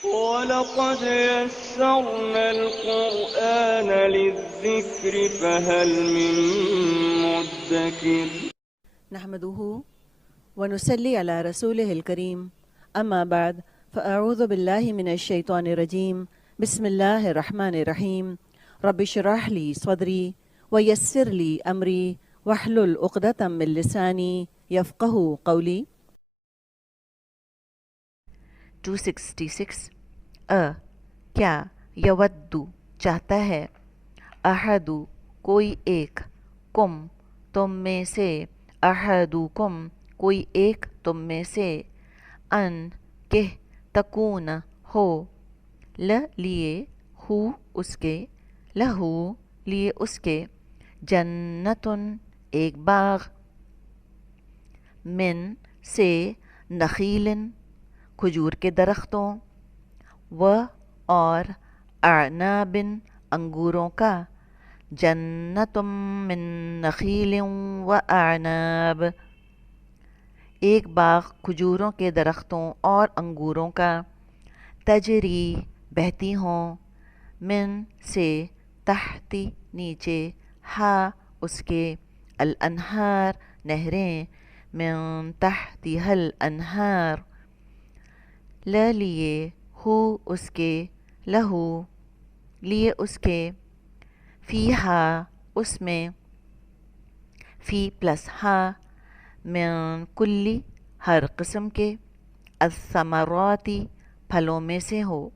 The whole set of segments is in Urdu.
وَلَقَدْ يَسَّرْنَا الْقُرْآنَ لِلذِّكْرِ فَهَلْ مِن مُّدَّكِرٍ نحمده ونصلي على رسوله الكريم أما بعد فأعوذ بالله من الشيطان الرجيم بسم الله الرحمن الرحيم رب اشرح لي صدري ويسر لي أمري واحلل عقدة من لساني يفقه قولي 266 کیا یودو چاہتا ہے احدو کوئی ایک کم تم میں سے احدوکم کوئی ایک تم میں سے ان کہ تکون ہو لیے ہو اس کے لہو لیے اس کے جنتن ایک باغ من سے نخیلن کھجور کے درختوں و اور اعنابن انگوروں کا جنتم من نخیل و اعناب ایک باغ کھجوروں کے درختوں اور انگوروں کا تجری بہتی ہوں من سے تحتی نیچے ہا اس کے الانہار نہریں من تحتی حل انہار لیے ہو اس کے لہو لیے اس کے فیہا اس میں فی پلس ہا من کلی ہر قسم کے الثمراتی پھلوں میں سے ہو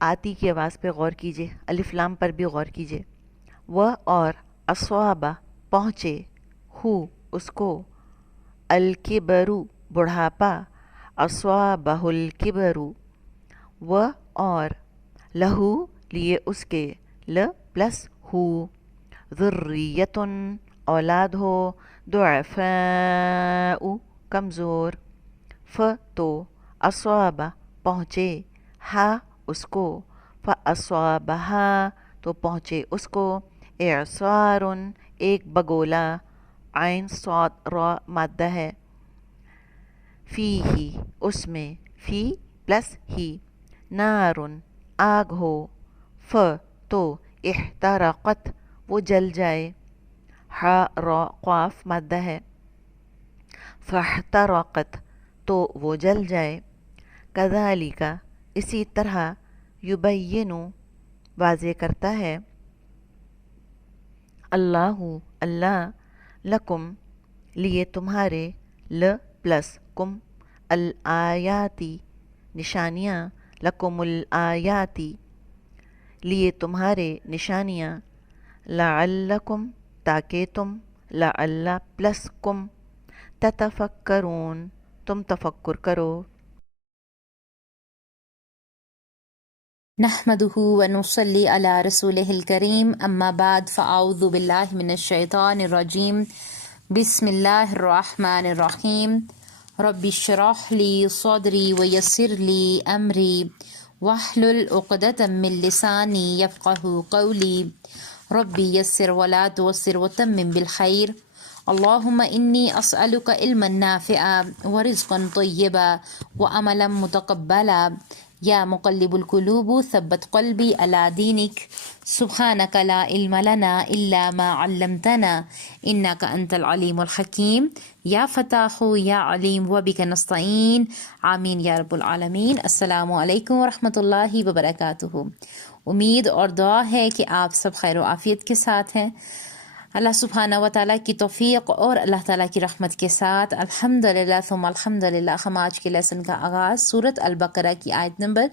آتی کی آواز پہ غور کیجیے الف لام پر بھی غور کیجیے وہ اور اصوابہ پہنچے ہو اس کو الکبرو بڑھاپا اصوابہ الکبرو و اور لہو لیے اس کے ل پلس ہو ذریتن اولاد ہو ضعفاء کمزور ف تو اصوابہ پہنچے ہا اس کو فاصابہا تو پہنچے اس کو اعصار ایک بگولا عین صاد را مادہ ہے فی ہی اس میں فی پلس ہی نارن آگ ہو ف تو احترقت وہ جل جائے ہا را قاف مادہ ہے فاحترقت تو وہ جل جائے کذالک اسی طرح یبینو واضح کرتا ہے اللہ لکم لیے تمہارے ل پلس کم الآیاتی نشانیاں لکم الآیاتی لیے تمہارے نشانیاں لعلکم تاکہ تم لعل پلس کم تتفکرون تم تفکر کرو نحمده ونصلي على رسوله الكريم أما بعد فأعوذ بالله من الشيطان الرجيم بسم الله الرحمن الرحيم رب اشرح لي صدري ويسر لي أمري واحلل عقدة من لساني يفقه قولي ربي يسر ولا تعسر وتمم بالخير اللهم إني أسألك علما نافعا ورزقا طيبا وعملا متقبلا یا مقلب القلوب ثبت قلبی علی دینک سبحانک لا علم لنا الا ما علمتنا انک انت العلیم الحکیم یا فتاح یا علیم وبک نستعین آمین یا رب العالمین۔ السلام علیکم ورحمۃ اللہ وبرکاتہ۔ امید اور دعا ہے کہ آپ سب خیر و عافیت کے ساتھ ہیں۔ اللہ سبحانہ و تعالیٰ کی توفیق اور اللہ تعالیٰ کی رحمت کے ساتھ الحمدللہ ثم الحمدللہ ہم آج کے لیسن کا آغاز سورۃ البقرہ کی آیت نمبر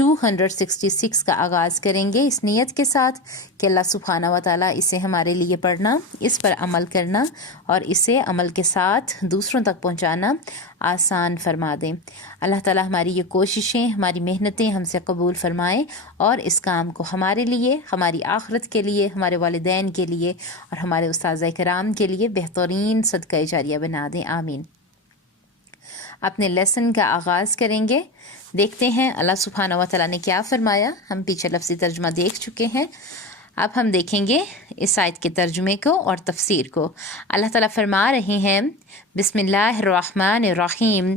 266 کا آغاز کریں گے، اس نیت کے ساتھ کہ اللہ سبحانہ و تعالیٰ اسے ہمارے لیے پڑھنا، اس پر عمل کرنا اور اسے عمل کے ساتھ دوسروں تک پہنچانا آسان فرما دیں۔ اللہ تعالیٰ ہماری یہ کوششیں، ہماری محنتیں ہم سے قبول فرمائیں اور اس کام کو ہمارے لیے، ہماری آخرت کے لیے، ہمارے والدین کے لیے اور ہمارے اساتذہ کرام کے لیے بہترین صدقہ جاریہ بنا دیں، آمین۔ اپنے لیسن کا آغاز کریں گے، دیکھتے ہیں اللہ سبحانہ و تعالیٰ نے کیا فرمایا۔ ہم پیچھے لفظی ترجمہ دیکھ چکے ہیں، اب ہم دیکھیں گے اس آیت کے ترجمے کو اور تفسیر کو۔ اللہ تعالیٰ فرما رہے ہیں بسم اللہ الرحمن الرحیم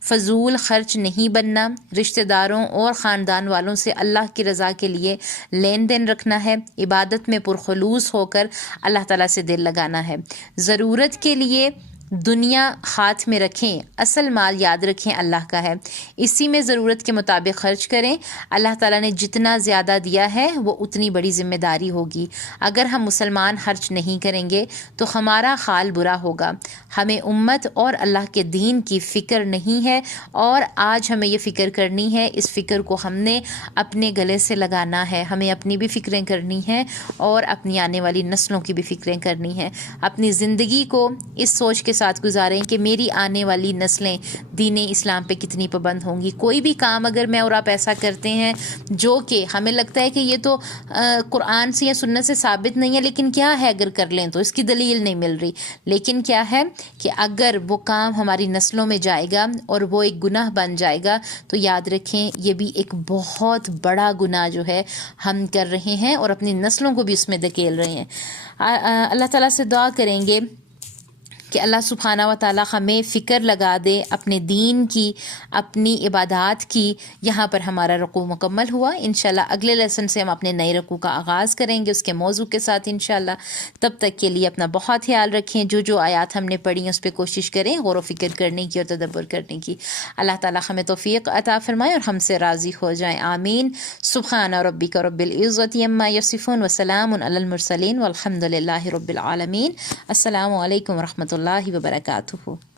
فضول خرچ نہیں بننا، رشتہ داروں اور خاندان والوں سے اللہ کی رضا کے لیے لین دین رکھنا ہے، عبادت میں پرخلوص ہو کر اللہ تعالیٰ سے دل لگانا ہے، ضرورت کے لیے دنیا ہاتھ میں رکھیں، اصل مال یاد رکھیں اللہ کا ہے، اسی میں ضرورت کے مطابق خرچ کریں، اللہ تعالیٰ نے جتنا زیادہ دیا ہے وہ اتنی بڑی ذمہ داری ہوگی، اگر ہم مسلمان خرچ نہیں کریں گے تو ہمارا حال برا ہوگا، ہمیں امت اور اللہ کے دین کی فکر نہیں ہے، اور آج ہمیں یہ فکر کرنی ہے، اس فکر کو ہم نے اپنے گلے سے لگانا ہے، ہمیں اپنی بھی فکریں کرنی ہیں اور اپنی آنے والی نسلوں کی بھی فکریں کرنی ہیں، اپنی زندگی کو اس سوچ کے ساتھ گزاریں کہ میری آنے والی نسلیں دین اسلام پہ کتنی پابند ہوں گی۔ کوئی بھی کام اگر میں اور آپ ایسا کرتے ہیں جو کہ ہمیں لگتا ہے کہ یہ تو قرآن سے یا سنت سے ثابت نہیں ہے، لیکن کیا ہے اگر کر لیں تو اس کی دلیل نہیں مل رہی، لیکن کیا ہے کہ اگر وہ کام ہماری نسلوں میں جائے گا اور وہ ایک گناہ بن جائے گا تو یاد رکھیں یہ بھی ایک بہت بڑا گناہ جو ہے ہم کر رہے ہیں اور اپنی نسلوں کو بھی اس میں دھکیل رہے ہیں۔ اللہ تعالیٰ سے دعا کریں گے کہ اللہ سبحانہ و تعالیٰ ہمیں فکر لگا دے اپنے دین کی، اپنی عبادات کی۔ یہاں پر ہمارا رکوع مکمل ہوا، انشاءاللہ اگلے لیسن سے ہم اپنے نئے رکوع کا آغاز کریں گے اس کے موضوع کے ساتھ انشاءاللہ۔ تب تک کے لیے اپنا بہت خیال رکھیں، جو آیات ہم نے پڑھی ہیں اس پہ کوشش کریں غور و فکر کرنے کی اور تدبر کرنے کی۔ اللہ تعالیٰ ہمیں توفیق عطا فرمائے اور ہم سے راضی ہو جائیں، آمین۔ سبحان ربک رب العزت عما یصفون وسلام علی المرسلین والحمد للہ رب العالمین۔ السلام علیکم ورحمۃ اللہ وبرکاتہ۔